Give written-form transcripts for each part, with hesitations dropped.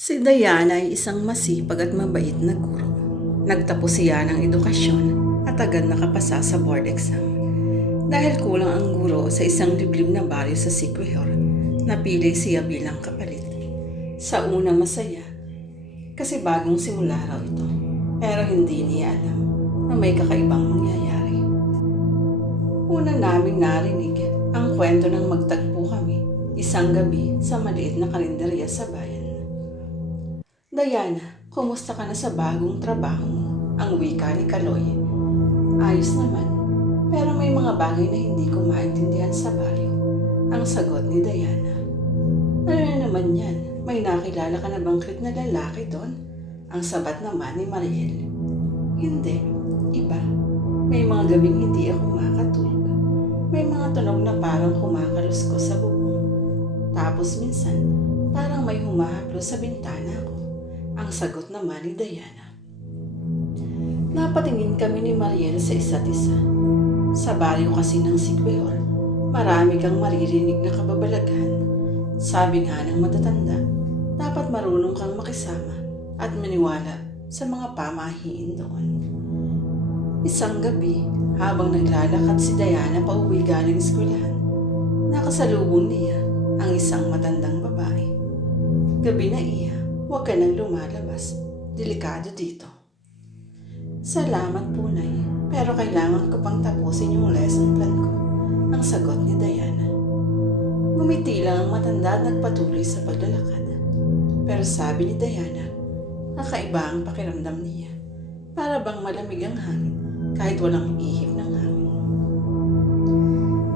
Si Diana ay isang masipag at mabait na guro. Nagtapos siya ng edukasyon at agad nakapasa sa board exam. Dahil kulang ang guro sa isang liblib na baryo sa Siquijor, napili siya bilang kapalit. Sa una masaya, kasi bagong simula raw ito. Pero hindi niya alam na may kakaibang mangyayari. Una naming narinig ang kwento ng magtagpo kami isang gabi sa maliit na karinderya sa bayan. Diana, kumusta ka na sa bagong trabaho mo? Ang wika ni Kaloy. Ayos naman, pero may mga bagay na hindi ko maintindihan sa baryo. Ang sagot ni Diana. Ano na naman yan? May nakilala ka na bang cute na lalaki doon? Ang sabat naman ni Mariel. Hindi, iba. May mga gabing hindi ako makatulog. May mga tunog na parang kumakalos ko sa bubong. Tapos minsan, parang may humahaplo sa bintana ko. Ang sagot naman ni Diana. Napatingin kami ni Mariel sa isa't isa. Sa baryo kasi ng Siquijor, marami kang maririnig na kababalaghan. Sabi nga ng matatanda, dapat marunong kang makisama at maniwala sa mga pamahiin doon. Isang gabi, habang naglalakad si Diana pauwi galing eskwelahan, nakasalubong niya ang isang matandang babae. Gabi na iya, huwag ka nang lumalabas. Delikado dito. Salamat po, Nay. Pero kailangan ko pang tapusin yung lesson plan ko. Ang sagot ni Diana. Ngumiti lang ang matanda at nagpatuloy sa paglalakad. Pero sabi ni Diana, kakaiba ang pakiramdam niya. Para bang malamig ang hangin kahit walang ihip ng hangin.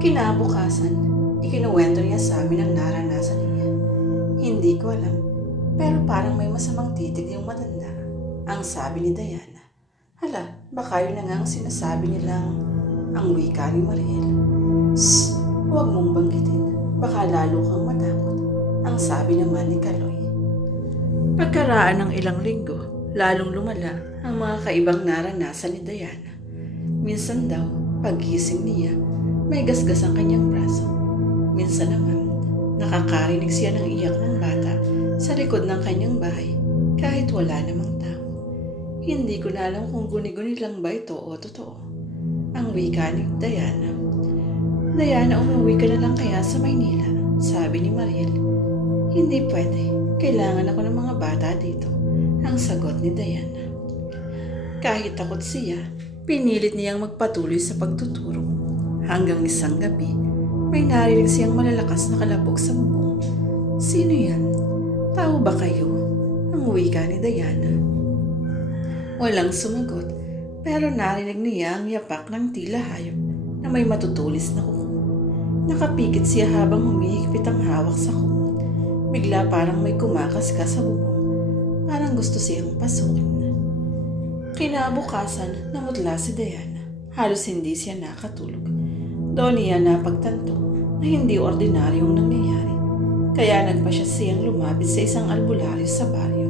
Kinabukasan, ikinuwento niya sa amin ang naranasan niya. Hindi ko alam. Pero parang may masamang titig yung matanda. Ang sabi ni Diana. Hala, baka yun na nga ang sinasabi nilang ang wika ni Mariel. Shh! Huwag mong banggitin. Baka lalo kang matakot. Ang sabi naman ni Kaloy. Pagkaraan ng ilang linggo, lalong lumala ang mga kaibang naranasan ni Diana. Minsan daw, paggising niya, may gasgas ang kanyang braso. Minsan naman, nakakarinig siya ng iyak ng bata sa likod ng kanyang bahay kahit wala namang tao. Hindi ko na alam kung guni-guni lang ba ito o totoo. Ang wika ni Diana. Diana, umuwi ka na lang kaya sa Maynila, sabi ni Mariel. Hindi pwede. Kailangan ako ng mga bata dito. Ang sagot ni Diana. Kahit takot siya, pinilit niyang magpatuloy sa pagtuturo. Hanggang isang gabi, may narinig siyang malalakas na kalabog sa bubong. Sino yan? Tao ba kayo? Ang wika ni Diana. Walang sumagot, pero narinig niya ang yapak ng tila hayop na may matutulis na kuko. Nakapikit siya habang humihigpit ang hawak sa kumot. Bigla parang may kumakaskas sa bubong. Parang gusto siyang pasukin. Kinabukasan, namutla si Diana. Halos hindi siya nakatulog. Doon niya napagtanto na hindi ordinaryong nangyayari. Kaya nagpasya siyang lumapit sa isang albularyo sa baryo.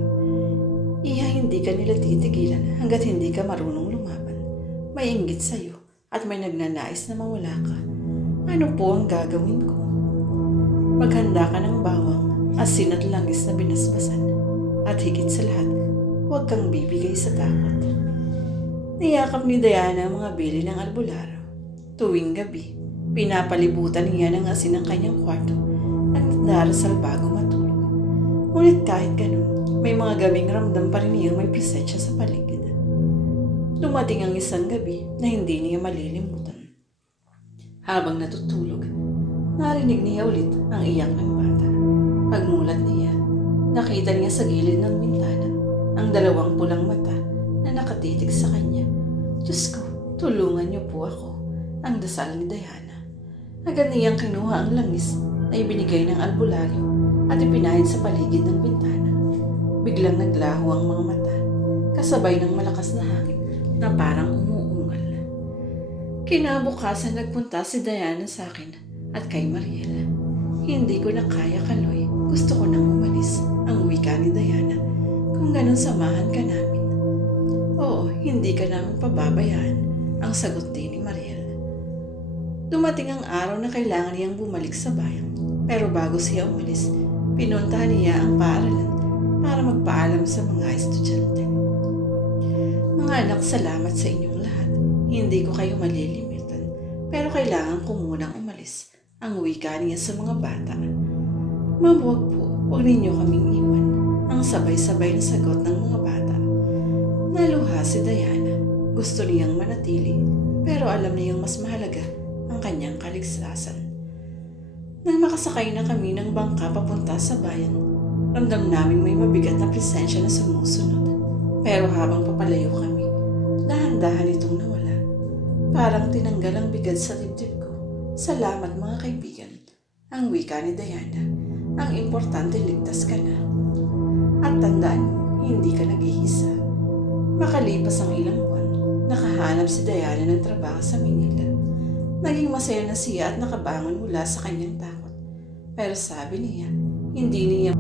Iha, hindi ka nila titigilan hanggat hindi ka marunong lumaban. May inggit sa'yo at may nagnanais na mawala ka. Ano po ang gagawin ko? Maghanda ka ng bawang, asin at langis na binasbasan. At higit sa lahat, huwag kang bibigay sa takot. Niyakap ni Diana ang mga bili ng albularyo. Tuwing gabi, pinapalibutan niya ng asin ang kanyang kwarto at nagdarasal bago matulog. Ngunit kahit ganun, may mga gabing ramdam pa rin niyang may presensya sa paligid. Dumating ang isang gabi na hindi niya malilimutan. Habang natutulog, narinig niya ulit ang iyak ng bata. Pagmulat niya, nakita niya sa gilid ng bintana ang dalawang pulang mata na nakatitig sa kanya. Diyos ko, tulungan niyo po ako, ang dasal ni Diana. Agad niyang kinuha ang langis na ibinigay ng albularyo at ipinahid sa paligid ng bintana. Biglang naglaho ang mga mata, kasabay ng malakas na hangin na parang umuungal. Kinabukasan nagpunta si Diana sa akin at kay Mariela. Hindi ko na kaya, Kaloy. Gusto ko nang umalis, ang wika ni Diana. Kung ganun, samahan ka namin. Oo, hindi ka namin pababayaan, ang sagot din ni Mariel. Dumating ang araw na kailangan niyang bumalik sa bayan. Pero bago siya umalis, pinuntahan niya ang paaralan para magpaalam sa mga estudyante. Mga anak, salamat sa inyong lahat. Hindi ko kayo malilimitan, pero kailangan ko munang umalis. Ang wika niya sa mga bata. Ma'am, huwag po. Huwag ninyo kaming iwan. Ang sabay-sabay na sagot ng mga bata. Naluha si Diana. Gusto niyang manatili, pero alam niyang mas mahalaga ang kanyang kaligtasan. Nang makasakay na kami ng bangka papunta sa bayan, ramdam namin may mabigat na presensya na sumusunod. Pero habang papalayo kami, dahan-dahan itong nawala. Parang tinanggal ang bigat sa dibdib ko. Salamat mga kaibigan. Ang wika ni Diana. Ang importante, ligtas ka na. At tandaan mo, hindi ka nag-iisa. Makalipas ang ilang buwan, nakahanap si Diana ng trabaho sa Manila. Naging masaya na siya at nakabangon mula sa kanyang takot. Pero sabi niya, hindi niya